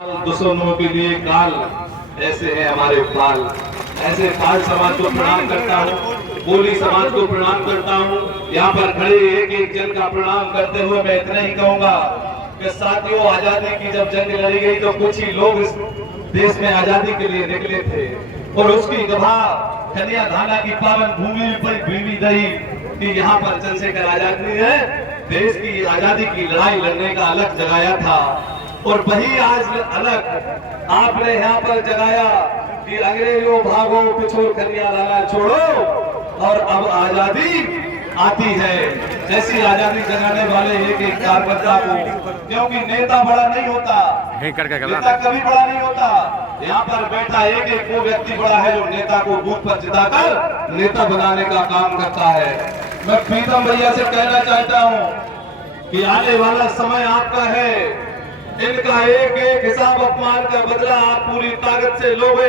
दुश्मनों के लिए काल, ऐसे है हमारे पाल। ऐसे पाल समाज को प्रणाम करता हूँ, बोली समाज को प्रणाम करता हूँ। यहाँ पर खड़े एक एक जन का प्रणाम करते हुए मैं इतना ही कहूँगा कि साथियों, आजादी की जब जंग लड़ी गई तो कुछ ही लोग इस देश में आजादी के लिए निकले थे और उसकी गवाह कन्या धाना की पावन भूमि पर बीवी दही कि यहाँ पर चंद्रशेखर आजाद ने देश की आजादी की लड़ाई लड़ने का अलग जगाया था। और वही आज अलग आपने यहाँ पर जगाया कि अंग्रेजों भागो पिछोड़ कन्या लाला छोड़ो, और अब आजादी आती है। ऐसी आजादी जगाने वाले एक एक कार्यकर्ता को, क्योंकि नेता बड़ा नहीं होता, नेता कभी बड़ा नहीं होता। यहाँ पर बैठा एक एक वो व्यक्ति बड़ा है जो नेता को बूथ पर जिताकर नेता बनाने का काम करता है। मैं प्रीतम भैया से कहना चाहता हूँ कि आने वाला समय आपका है। इनका एक एक हिसाब अपमान का बदला आप पूरी ताकत से लोगे।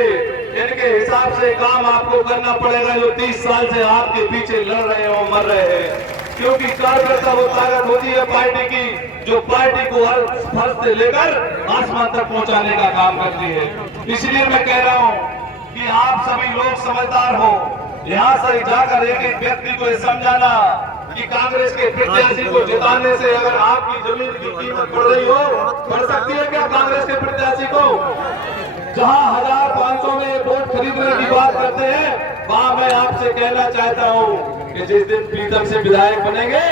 इनके हिसाब से काम आपको करना पड़ेगा जो 30 साल से आपके पीछे लड़ रहे हो, मर रहे हैं। क्योंकि कार्यकर्ता वो ताकत होती है पार्टी की जो पार्टी को हर फर्श से लेकर आसमान तक पहुंचाने का काम करती है। इसलिए मैं कह रहा हूं कि आप सभी लोग समझदार हो। यहाँ से जाकर एक एक व्यक्ति को समझाना कि कांग्रेस के प्रत्याशी को जिताने से अगर आपकी जमीन की कीमत बढ़ रही हो, बढ़ सकती है क्या कांग्रेस के प्रत्याशी को? जहां 1500 में वोट खरीदने की बात करते हैं, वहां मैं आपसे कहना चाहता हूं कि जिस दिन प्रीतम से विधायक बनेंगे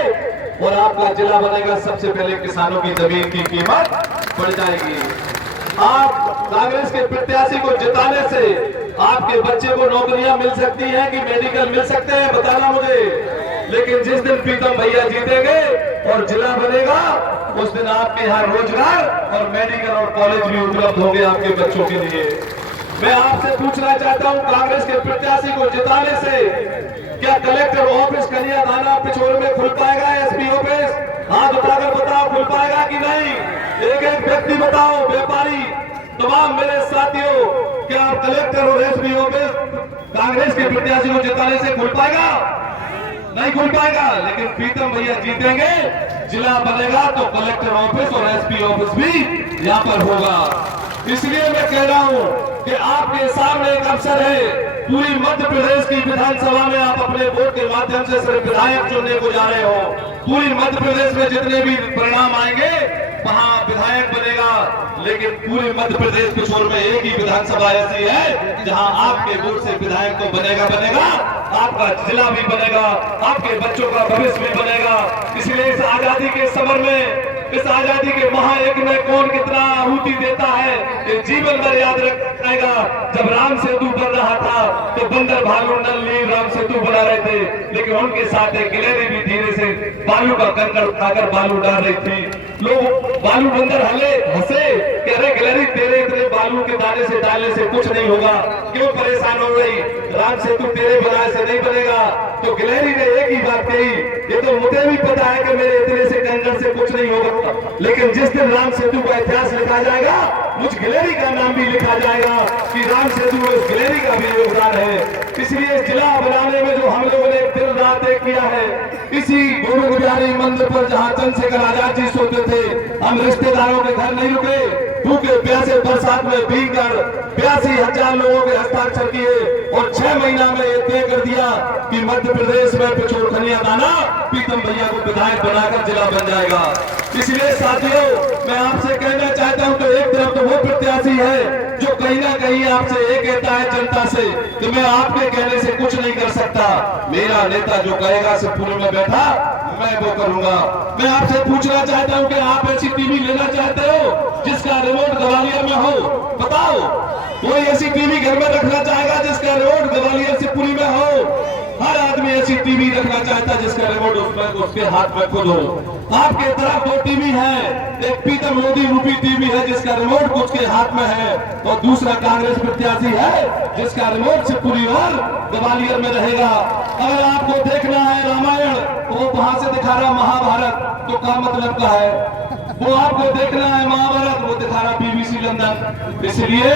और आपका जिला बनेगा, सबसे पहले किसानों की जमीन की कीमत बढ़ जाएगी। आप कांग्रेस के प्रत्याशी को जिताने से आपके बच्चे को नौकरियां मिल सकती हैं कि मेडिकल मिल सकते हैं, बताना मुझे। लेकिन जिस दिन प्रीतम भैया जीतेंगे और जिला बनेगा, उस दिन आपके यहाँ रोजगार और मेडिकल और कॉलेज भी उपलब्ध होंगे आपके बच्चों के लिए। मैं आपसे पूछना चाहता हूँ, कांग्रेस के प्रत्याशी को जिताने से क्या कलेक्टर ऑफिस कन्या धाना पिछोर में खुल पाएगा? एसपी ऑफिस हाथ उठाकर बताओ, खुल पाएगा कि नहीं? एक एक व्यक्ति बताओ, व्यापारी, तमाम मेरे साथियों, क्या कलेक्टर और एसपी ऑफिस कांग्रेस के प्रत्याशी को जिताने से खुल पाएगा? नहीं खुल पाएगा। लेकिन प्रीतम भैया जीतेंगे, जिला बनेगा तो कलेक्टर ऑफिस और एसपी ऑफिस भी यहाँ पर होगा। इसलिए मैं कह रहा हूँ कि आपके सामने एक अवसर है। पूरी मध्य प्रदेश की विधानसभा में आप अपने वोट के माध्यम से सिर्फ विधायक चुनने को जा रहे हो। पूरी मध्य प्रदेश में जितने भी परिणाम आएंगे वहाँ विधायक बनेगा, लेकिन पूरे मध्य प्रदेश किशोर में एक ही विधानसभा ऐसी है जहां आपके वोट से विधायक तो बनेगा, आपका जिला भी बनेगा, आपके बच्चों का भविष्य भी बनेगा। इसलिए इस आजादी के समर में, इस आजादी के महायज्ञ में कौन कितना आहुति देता है ये जीवन भर याद रखेगा। जब राम सेतु बन रहा था तो बंदर भालू नल नील राम सेतु बना रहे थे, लेकिन उनके साथ एक गिलहरी भी धीरे से बालू का कंकड़ उठाकर बालू डाल रही थी। लोग बालू बंदर हंसे कि अरे गिलहरी तेरे इतने बालू के दाने से डालने से कुछ नहीं होगा, क्यों परेशान हो गई? राम सेतु तेरे बनाए से नहीं बनेगा। तो गिलहरी ने एक ही बात कही, ये तो मुझे भी पता है कि मेरे इतने से कंकड़ से कुछ नहीं होगा, लेकिन जिस दिन राम सेतु का इतिहास लिखा जाएगा, मुझ गिलहरी का नाम भी लिखा जाएगा कि राम सेतु में उस गिलहरी का भी योगदान है। इसलिए जिला बनाने में जो हम लोगों ने दिन रात एक किया है, इसी गोविंद बिहारी मंदिर पर जहाँ चंद्रशेखर आजाद जी सोते थे, हम रिश्तेदारों के घर नहीं रुके, भूखे प्यासे बरसात में भीग कर 82,000 लोगों के हस्ताक्षर किए और 6 महीना में ये तय कर दिया कि मध्य प्रदेश में पिछोर कन्या दाना प्रीतम भैया को विधायक बनाकर जिला बन जाएगा। इसलिए साथियों, मैं आपसे कहना चाहता हूं कि एक तरफ तो वो प्रत्याशी है जो कहीं ना कहीं आपसे ये कहता है जनता से कि मैं आपके कहने से कुछ नहीं कर सकता, मेरा नेता जो कहेगा शिवपुरी में बैठा मैं वो करूंगा। मैं आपसे पूछना चाहता हूं कि आप ऐसी टीवी लेना चाहते हो जिसका रिमोट ग्वालियर में हो? बताओ, कोई ऐसी टीवी घर में रखना चाहेगा जिसका रिमोट ग्वालियर शिवपुरी में हो? हर आदमी ऐसी टीवी रखना चाहता है जिसका रिमोट उसके हाथ में खुद हो। आपके तरफ 2 टीवी है, एक प्रीतम मोदी रूपी टीवी है जिसका रिमोट उसके हाथ में है, और दूसरा कांग्रेस प्रत्याशी है जिसका रिमोट शिवपुरी और ग्वालियर में रहेगा। अगर आपको देखना है रामायण तो वो वहां से दिखा रहा महाभारत, तो क्या मतलब का है? वो आपको देखना है महाभारत, वो दिखा रहा BBC लंदन। इसलिए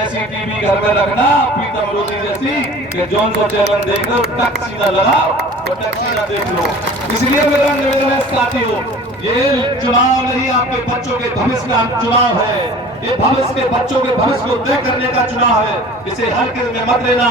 ऐसी टीवी घर में रखना प्रीतम मोदी जैसी कि जौन को चैनल देख लो टक सीधा लगाओ, तो टक सीधा देख लो। इसलिए मेरा निवेदन है साथियों, ये चुनाव नहीं, आपके बच्चों के भविष्य का चुनाव है। ये भविष्य के बच्चों के भविष्य को तय करने का चुनाव है। इसे हल्के में मत लेना।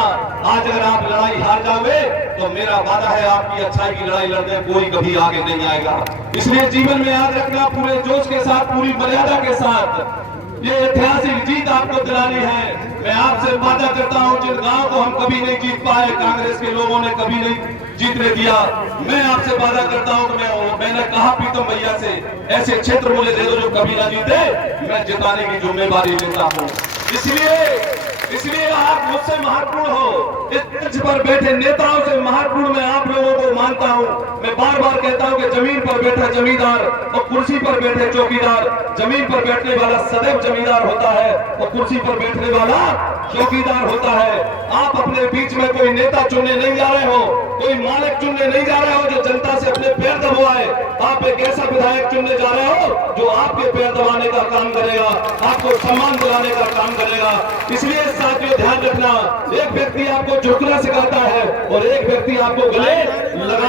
आज अगर आप लड़ाई हार जाओगे तो मेरा वादा है आपकी अच्छाई की लड़ाई लड़ने कोई कभी आगे नहीं आएगा। इसलिए जीवन में याद रखना, पूरे जोश के साथ, पूरी मर्यादा के साथ ये ऐतिहासिक जीत आपको दिलानी है। मैं आपसे वादा करता हूं, जिन गांव को हम कभी नहीं जीत पाए, कांग्रेस के लोगों ने कभी नहीं जीतने दिया, मैं आपसे वादा करता हूं कि मैंने कहा प्रीतम भैया से, ऐसे क्षेत्र मुझे दे दो जो कभी ना जीते, मैं जिताने की जिम्मेदारी लेता हूं। इसलिए आप मुझसे महत्वपूर्ण हो। इस मंच पर बैठे नेताओं से महत्वपूर्ण मैं आप लोगों को मानता हूं। मैं बार बार कहता हूं कि जमीन पर बैठा जमींदार और कुर्सी पर बैठे चौकीदार, जमीन पर बैठने वाला सदैव जमींदार होता है और कुर्सी पर बैठने वाला चौकीदार होता है। आप अपने बीच में कोई नेता चुनने नहीं जा रहे हो, कोई मालिक चुनने नहीं जा रहे हो जो जनता से अपने पैर दबाए। आप एक ऐसा विधायक चुनने जा रहे हो जो आपके पैर दबाने का काम करेगा, आपको सम्मान दिलाने का काम करेगा। इसलिए साथियों ध्यान रखना, एक व्यक्ति आपको झुकना सिखाता है और एक व्यक्ति आपको गले लगा